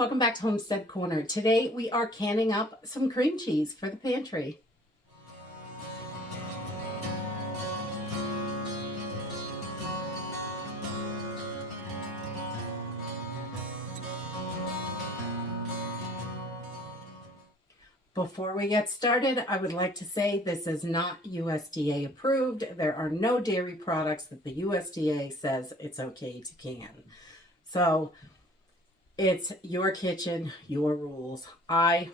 welcome back to Homestead Corner. Today we are canning up some cream cheese for the pantry. Before we get started, I would like to say this is not USDA approved. There are no dairy products that the USDA says it's okay to can. So it's your kitchen, your rules. I've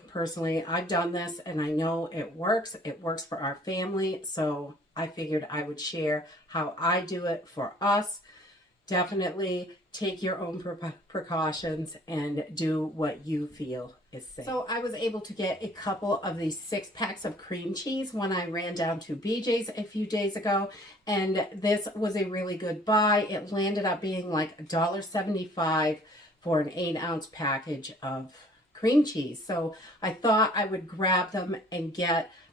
done this and I know it works. It works for our family. So I figured I would share how I do it for us. Definitely take your own precautions and do what you feel is safe. So I was able to get a couple of these 6-packs of cream cheese when I ran down to BJ's a few days ago. And this was a really good buy. It landed up being like $1.75 for an 8-ounce package of cream cheese. So I thought I would grab them and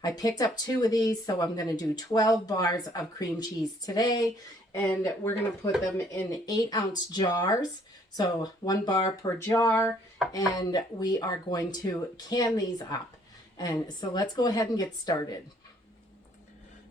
I picked up 2 of these, so I'm going to do 12 bars of cream cheese today, and we're going to put them in 8-ounce jars, so 1 bar per jar, and we are going to can these up. And so let's go ahead and get started.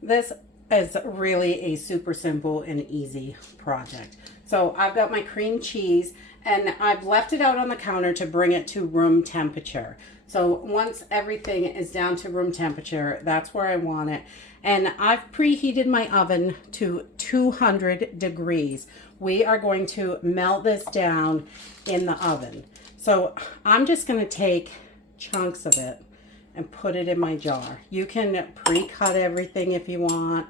This is really a super simple and easy project. So I've got my cream cheese and I've left it out on the counter to bring it to room temperature. So once everything is down to room temperature, that's where I want it. And I've preheated my oven to 200 degrees. We are going to melt this down in the oven. So I'm just going to take chunks of it and put it in my jar. You can pre-cut everything if you want.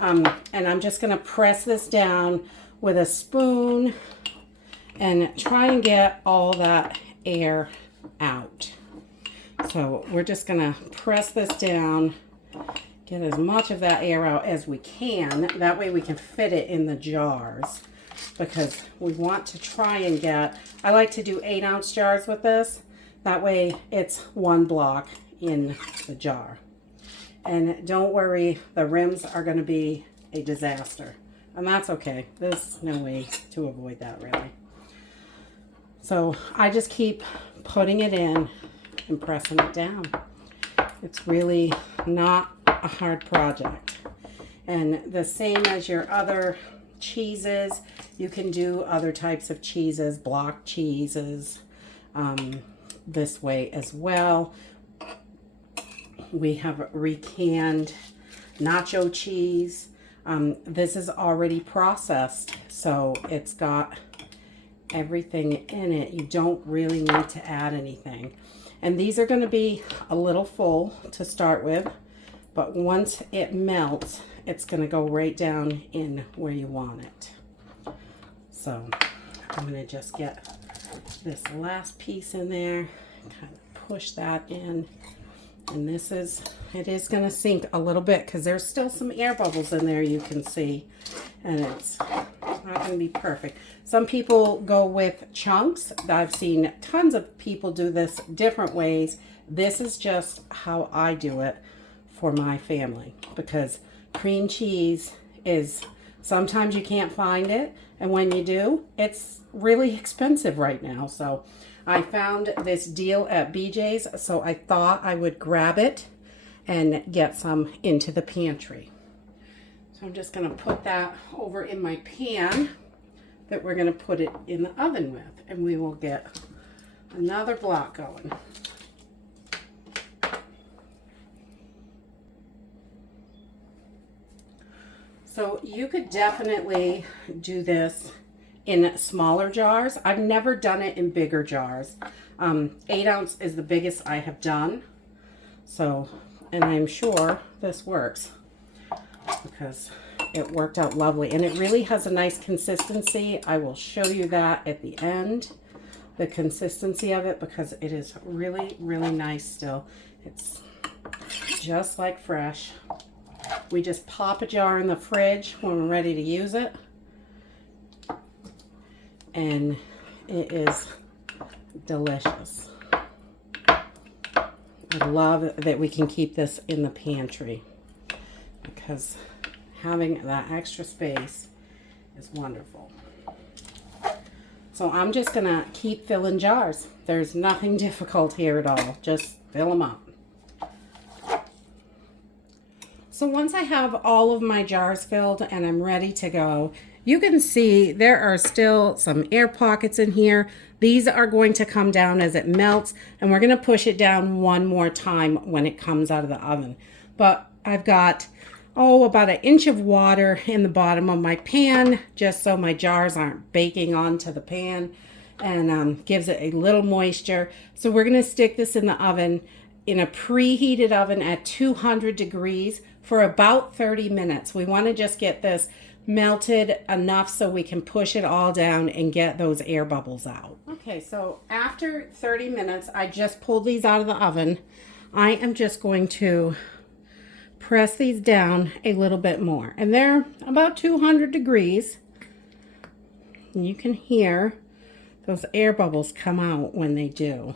And I'm just going to press this down with a spoon and try and get all that air out. So we're just going to press this down, get as much of that air out as we can. That way we can fit it in the jars, because we want to try and I like to do 8-ounce jars with this. That way it's 1 block in the jar. And don't worry, the rims are going to be a disaster. And that's okay. There's no way to avoid that, really. So I just keep putting it in and pressing it down. It's really not a hard project. And the same as your other cheeses, you can do other types of cheeses, block cheeses, this way as well. We have recanned nacho cheese. This is already processed, so it's got everything in it. You don't really need to add anything. And these are going to be a little full to start with, but once it melts, it's going to go right down in where you want it. So I'm going to just get this last piece in there, kind of push that in. And it is going to sink a little bit because there's still some air bubbles in there, you can see. And it's not going to be perfect. Some people go with chunks. I've seen tons of people do this different ways. This is just how I do it for my family, because cream cheese is, sometimes you can't find it. And when you do, it's really expensive right now. So I found this deal at BJ's, so I thought I would grab it and get some into the pantry. So I'm just going to put that over in my pan that we're going to put it in the oven with, and we will get another block going. So you could definitely do this in smaller jars. I've never done it in bigger jars. 8-ounce is the biggest I have done. So, and I'm sure this works because it worked out lovely. And it really has a nice consistency. I will show you that at the end, the consistency of it, because it is really, really nice still. It's just like fresh. We just pop a jar in the fridge when we're ready to use it. And it is delicious. I love that we can keep this in the pantry, because having that extra space is wonderful. So I'm just gonna keep filling jars. There's nothing difficult here at all. Just fill them up. So once I have all of my jars filled and I'm ready to go, you can see there are still some air pockets in here. These are going to come down as it melts, and we're gonna push it down one more time when it comes out of the oven. But I've got, about 1 inch of water in the bottom of my pan, just so my jars aren't baking onto the pan, and gives it a little moisture. So we're gonna stick this in the oven, in a preheated oven at 200 degrees for about 30 minutes. We want to just get this melted enough so we can push it all down and get those air bubbles out. Okay, so after 30 minutes, I just pulled these out of the oven. I am just going to press these down a little bit more. And they're about 200 degrees. And you can hear those air bubbles come out when they do.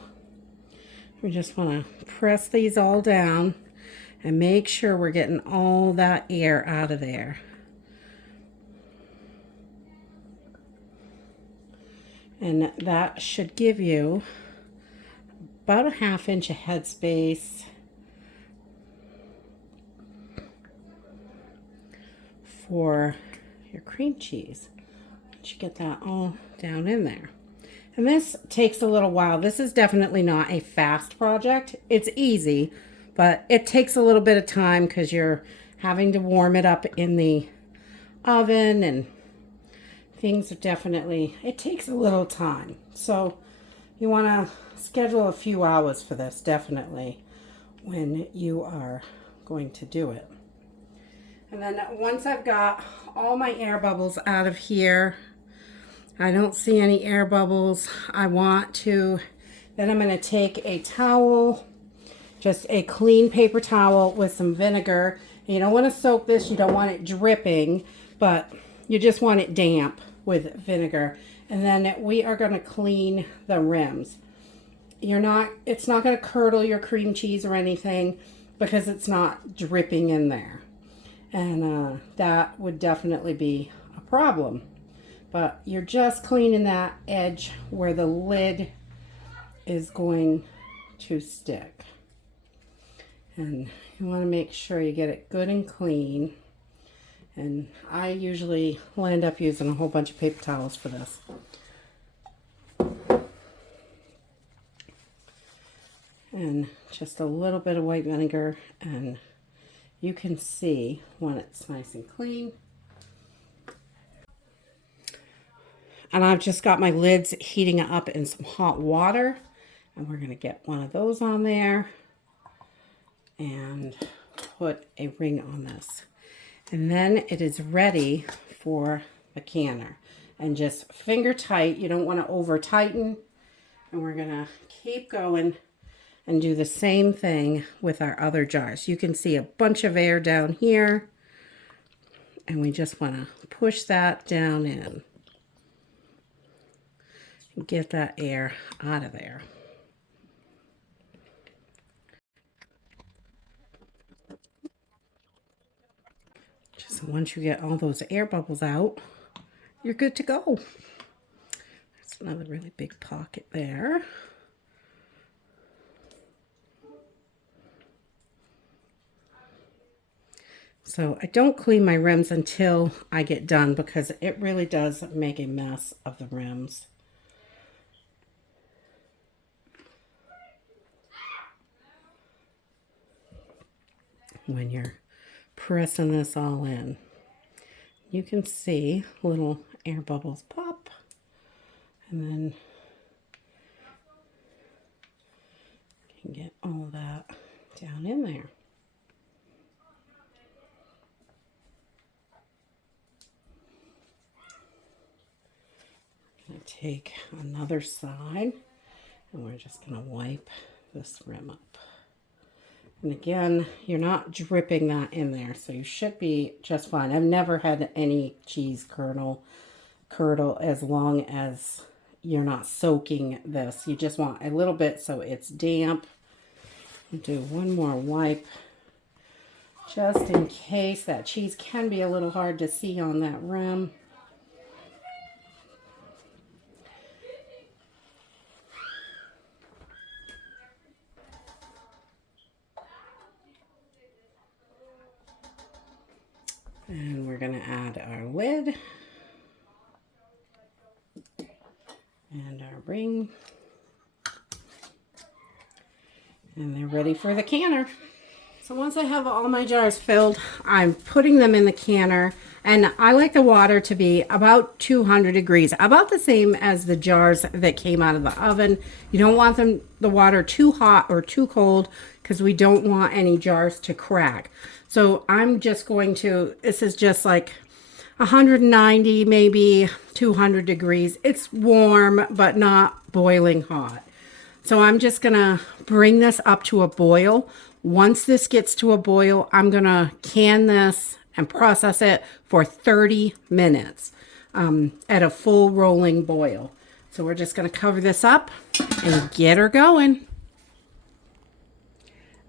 We just want to press these all down and make sure we're getting all that air out of there. And that should give you about 1/2 inch of headspace for your cream cheese. Once you get that all down in there. And this takes a little while. This is definitely not a fast project. It's easy, but it takes a little bit of time because you're having to warm it up in the oven, and things are definitely, it takes a little time. So you want to schedule a few hours for this, definitely, when you are going to do it. And then once I've got all my air bubbles out of here, I don't see any air bubbles. Then I'm going to take a towel, just a clean paper towel with some vinegar. You don't want to soak this, you don't want it dripping, but you just want it damp with vinegar. And then we are going to clean the rims. It's not going to curdle your cream cheese or anything because it's not dripping in there. And that would definitely be a problem. But you're just cleaning that edge where the lid is going to stick. And you want to make sure you get it good and clean. And I usually end up using a whole bunch of paper towels for this. And just a little bit of white vinegar, and you can see when it's nice and clean. And I've just got my lids heating up in some hot water. And we're going to get one of those on there and put a ring on this. And then it is ready for the canner. And just finger tight. You don't want to over tighten. And we're going to keep going and do the same thing with our other jars. You can see a bunch of air down here. And we just want to push that down in. Get that air out of there. Just once you get all those air bubbles out, you're good to go. That's another really big pocket there. So I don't clean my rims until I get done because it really does make a mess of the rims. When you're pressing this all in, you can see little air bubbles pop, and then you can get all that down in there. I'm going to take another side, and we're just going to wipe this rim up. And again, you're not dripping that in there, so you should be just fine. I've never had any cheese curdle as long as you're not soaking this. You just want a little bit so it's damp. I'll do one more wipe just in case. That cheese can be a little hard to see on that rim. And we're going to add our lid and our ring. And they're ready for the canner. So once I have all my jars filled, I'm putting them in the canner, and I like the water to be about 200 degrees, about the same as the jars that came out of the oven. You don't want the water too hot or too cold because we don't want any jars to crack. So I'm just going to, this is just like 190, maybe 200 degrees. It's warm, but not boiling hot. So I'm just gonna bring this up to a boil. Once this gets to a boil, I'm gonna can this and process it for 30 minutes at a full rolling boil. So we're just gonna cover this up and get her going.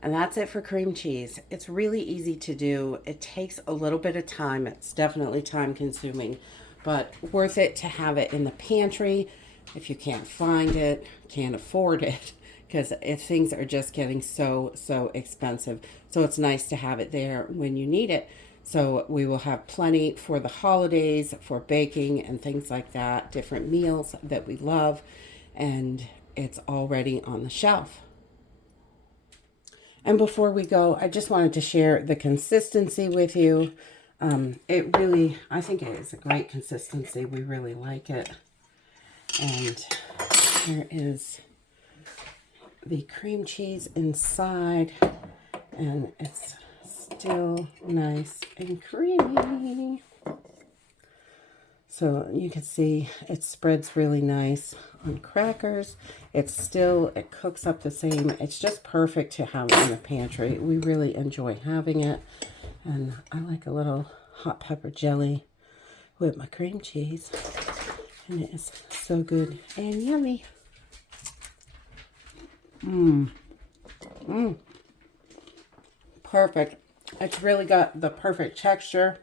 And that's it for cream cheese. It's really easy to do. It takes a little bit of time. It's definitely time consuming, but worth it to have it in the pantry. If you can't find it, can't afford it, because things are just getting so expensive. So it's nice to have it there when you need it. So we will have plenty for the holidays, for baking and things like that, different meals that we love, and it's already on the shelf. And before we go, I just wanted to share the consistency with you. I think it is a great consistency. We really like it. And here is the cream cheese inside, and it's still nice and creamy. So you can see it spreads really nice on crackers. It cooks up the same. It's just perfect to have in the pantry. We really enjoy having it. And I like a little hot pepper jelly with my cream cheese. And it is so good and yummy. Perfect. It's really got the perfect texture.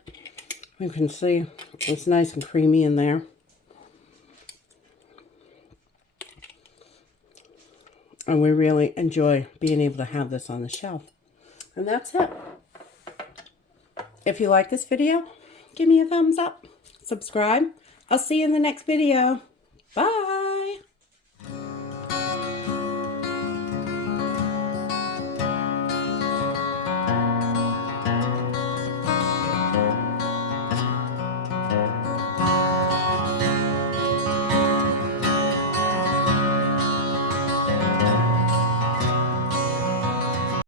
You can see it's nice and creamy in there. And we really enjoy being able to have this on the shelf. And that's it. If you like this video, give me a thumbs up. Subscribe. I'll see you in the next video. Bye.